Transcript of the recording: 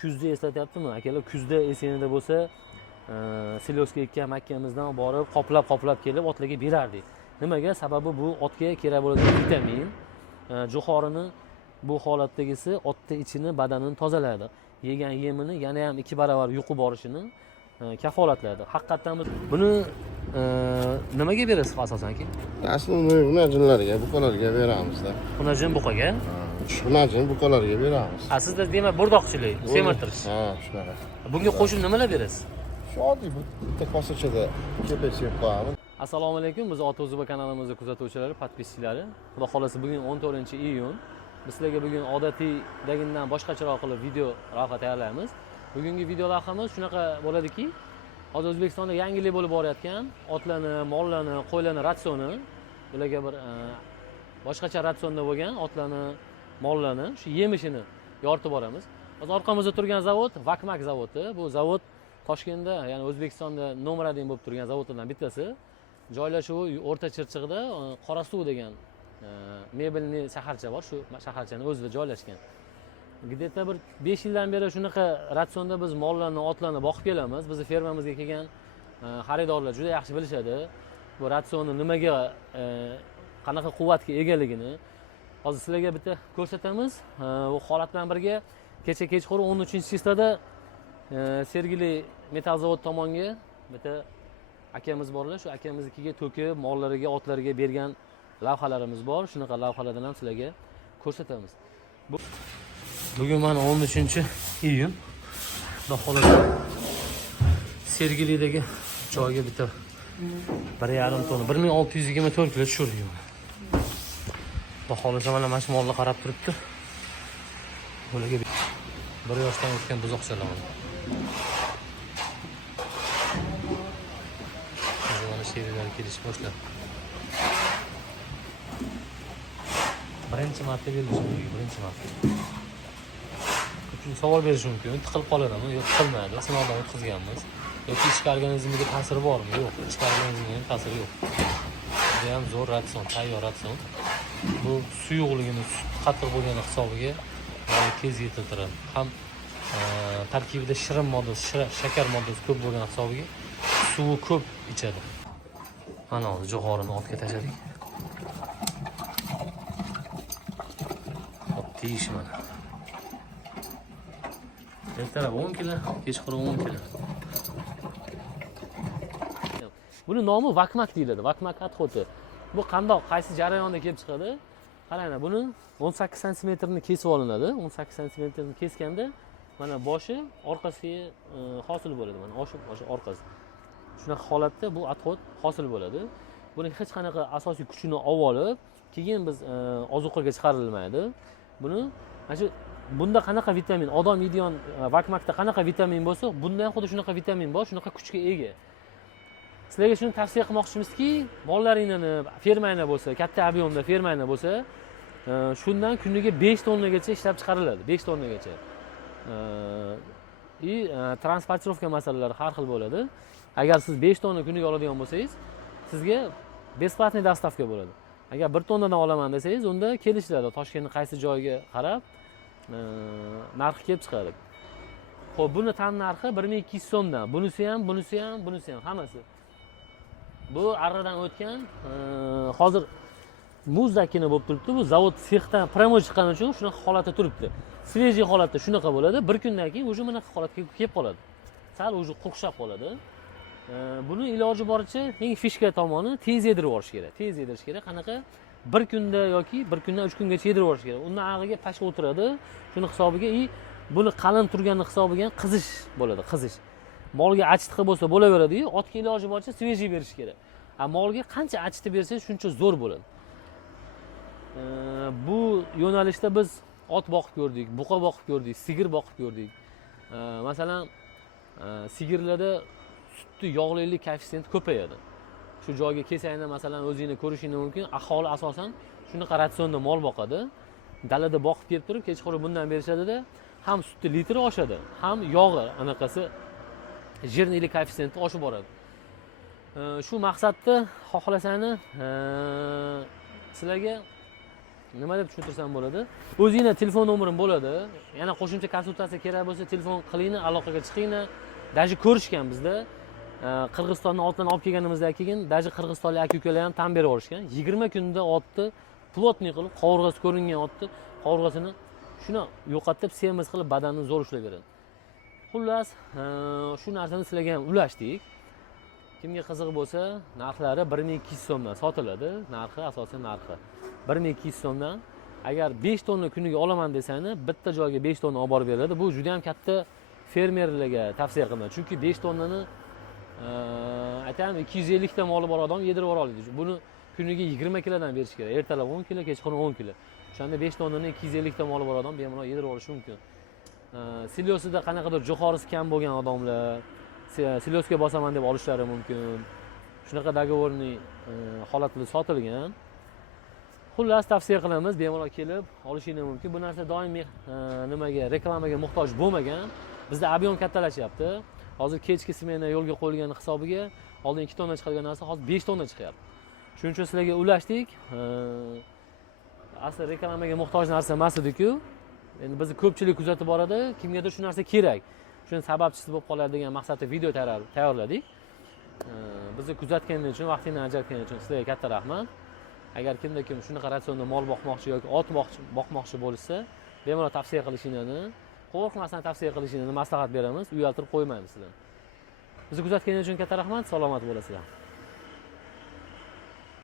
Kuzda eslatyaptimi akalar? Kuzda esingizda bo'lsa, Silovskiy akkamizdan borib qoplab kelib otlarga berardik. Nimaga? Sababi bu otga kerak bo'ladigan vitamin, jo'xorini bu holatdagisi otni ichini, badanini tozalaydi. Yegan yemini yana ham 2 barobar yuqib borishini kafolatlaydi. Haqiqatan buni nimaga berasiz asosan aka? Aslida unajinlarga, buqalarga beramiz-da. Unajin buqaga? Unajin buqalarga beramiz. Sizda demak burdoqchilik, semirtirish. Ha, shunaqa. Bunga qo'shib nimalar berasiz? Shu oddiy bitta kosachada kepek sepib qo'yamiz. Assalomu alaykum, biz Ot.uz kanalimizni kuzatuvchilari, podpischilari. Xudo xolasa bugun 14-iyun. Biz sizlarga bugun odatiydagidan boshqacharoq qilib video lavha tayyorlaymiz. Bugungi video lavhamiz shunaqa bo'ladiki, hozir O'zbekistonda yangilik bo'lib borayotgan otlarni, mollarni, qo'ylarni ratsioni, ularga bir boshqacha ratsionda bo'lgan otlarni, mollarni shu yemishini yoritib boramiz. Hozir orqamizda turgan zavod Vakmak zavodi. Bu zavod Toshkentda, ya'ni O'zbekistonda nomer 1 bo'lib turgan zavodlardan bittasi. Joylashuvi O'rta Chirchiqda Qorasuv degan mebelni shaharcha bor. Shu shaharchaning o'zida joylashgan. Где-то bir 5 yildan beri shunaqa ratsionda biz mollarni, otlarni boqib kelamiz. Bizning fermamizga kelgan xaridorlar juda yaxshi bilishadi. Bu ratsionni nimaga, qanaqa quvvatga egaligini. Hozir sizlarga bitta ko'rsatamiz. Bu holat bilan birga kecha kechqurun 13-chisitada Sergeli metal zavod tomonga bitta akamiz borlar. Shu akamiznikiga to'kib, mollariga, otlariga bergan lavhalarimiz bor. Shunaqa lavhalardan ham sizlarga ko'rsatamiz. Bugun mana 13-iyun. Xudo xolasa Sergelidagi joyga bitta 1,5 tonna 1624 kilo tushirdik. Xudo xolasa mana shu molni qarab turibdi. Bularga 1 yoshdan o'tgan buzoqchalar. Mana seriyalar kelish boshladi. Birinchi marta birinchi marta. Savol berish mumkin. Tiqilib qoladimi? Yo'q, tiqilmaydi. Sinovdan o'tkazganmiz. Yoki ichki organizmga ta'siri bormi? Yo'q, ichki organizmga ham ta'siri yo'q. Juda ham zo'r ratsion, tayyor ratsion. Bu suyuqligini qattiq bo'lgani hisobiga tez yetiltiradi. Ham tarkibida shirin moddasi, shakar moddasi ko'p bo'lgani hisobiga suvi ko'p ichadi. Mana hozir jo'xorini otga tashladik. Oddiy ish mana. Ertalab 10 kilo, kechqurun 10 kilo. Buni nomi Vakmak deyiladi. Vakmak atxoti. Bu qandoq, qaysi jarayonda kelib chiqadi? Qaranglar, buni 18 sm ni kesib olinadi. 18 sm ni kesganda mana boshi, orqasiga hosil bo'ladi. Mana orqasi. Shunaqa holatda bu atxot hosil bo'ladi. Buni hech qanaqa asosiy kuchini olib, keyin biz ozuqaga chiqarilmaydi. Buni mana shu bunda qanaqa vitamin, odam yeydigan Vakmakda qanaqa vitamin bo'lsa, bunda ham xuddi shunaqa vitamin bor, shunaqa kuchga ega. Sizlarga shuni tavsiya qilmoqchimizki, mollaringizni, fermanglar bo'lsa, katta ob'yomda fermanglar bo'lsa, shundan kuniga 5 tonnagacha ishlab chiqariladi, 5 tonnagacha. Transportirovka masalalari har xil bo'ladi. Agar siz 5 tonna kuniga oladigan bo'lsangiz, sizga besplatniy dostavka bo'ladi. Agar 1 tonnadan olaman desangiz, unda kelishiladi. Toshkentning qaysi joyiga qarab narxi kelib chiqadi. Xo'p, buni tan narxi 1200 so'mdan. Bunisi ham hammasi. Bu arradan o'tgan, hozir muzdakina bo'lib turibdi. Bu zavod sexdan promo chiqqani uchun shunaqa holatda turibdi. Svejiy holatda shunaqa bo'ladi. Bir kundan keyin o'sha bunaqa holatga kelib qoladi. Sal o'sha qurqshab qoladi. Buni iloji boricha eng fishka tomoni tez yedirib olish kerak. Tez yedirish kerak. Qanaqa? 1 kunda yoki 1 kundan 3 kungacha yedirib olish kerak. Undan ag'iga pashqa o'tiradi. Shuni hisobiga buni qalin turgani hisobiga qizish bo'ladi, qizish. Molga achitqi bo'lsa bo'laveradi-yu, otga iloji boricha svejiy berish kerak. Molga qancha achitib bersangiz, shuncha zo'r bo'ladi. Bu yo'nalishda biz ot boqib ko'rdik, buqa boqib ko'rdik, sigir boqib ko'rdik. Masalan, sigirlarda sutni yog'lilik koeffitsiyenti ko'payadi. Shu joyga kelsanglar, masalan, o'zingizni ko'rishingiz mumkin. Aholi asosan shunaqa ratsionda mol boqadi. Dalada boqib kelib turib, kechqurun bundan berishadi-da, ham sutni litri oshadi, ham yog'i, anaqasi jирниlik koeffitsiyenti oshib boradi. Shu maqsadda xohlasanglar, sizlarga nima deb tushuntirsam bo'ladi? O'zingizning telefon nomerim bo'ladi. Yana qo'shimcha konsultatsiya kerak bo'lsa, telefon qilinglar, aloqaga chiqinglar. Daji ko'rishgan bizda. Qirg'izistondan otlarni olib kelganimizdan keyin daji qirg'izistonlik aka-ukalar ham tan berib yuborishgan. 20 kunda otni plotniy qilib, qovurg'asi ko'ringan otni qovurg'asini shuni yo'qotib, semiz qilib badanini zo'r ushlab beradi. Xullas, shu narsani sizlarga ham ulashdik. Kimga qiziq bo'lsa, narxlari 1200 so'mdan sotiladi. Narxi, asosiy narxi 1200 so'mdan. Agar 5 tonna kuniga olaman desangni, bitta joyga 5 tonna olib borib beradi. Bu juda ham katta fermerlarga tavsiya qilaman. Chunki 5 tonnani aytaymi 250 ta moli bor odam yedirib yubora oladi. Buni kuniga 20 kilodan berish kerak. Ertalab 10 kilo, kechqurun 10 kilo. O'shanda 5 tonnani 250 ta moli bor odam bemalol yedirib olishi mumkin. Silyosida qanaqadir jo'xorisi kam bo'lgan odamlar silyosga bosaman deb olishlari mumkin. Shunaqa dogovorniy holatda sotilgan. Xullas tavsiya qilamiz, bemalol kelib olishingiz mumkin. Bu narsa doimiy nimaga, reklamaga muhtoj bo'lmagan. Bizda ob'yom kattalashyapti. Hozir kechki smena yo'lga qo'yilgan hisobiga oldin 2 tonna chiqargan narsa hozir 5 tonna chiqyapti. Shuning uchun sizlarga ulashdik. Asli reklamaga muhtoj narsa emas edi-ku. Endi bizni ko'pchilik kuzatib boradi, kimgadir shu narsa kerak. Shuni sababchisi bo'lib qoladi degan maqsadda video tayyorladik. Bizni kuzatganingiz uchun, vaqtingizni ajratganingiz uchun sizlarga katta rahmat. Agar kimda kim shunaqa ratsionda mol boqmoqchi yoki ot boqmoqchi bo'lsa, bemalol tavsiya qilishingizni, qo'rqmasdan tavsiya qilishingizni maslahat beramiz, uyaltirib qo'ymaymiz sizlarni. Bizni kuzatganingiz uchun katta rahmat, salomat bo'lasizlar.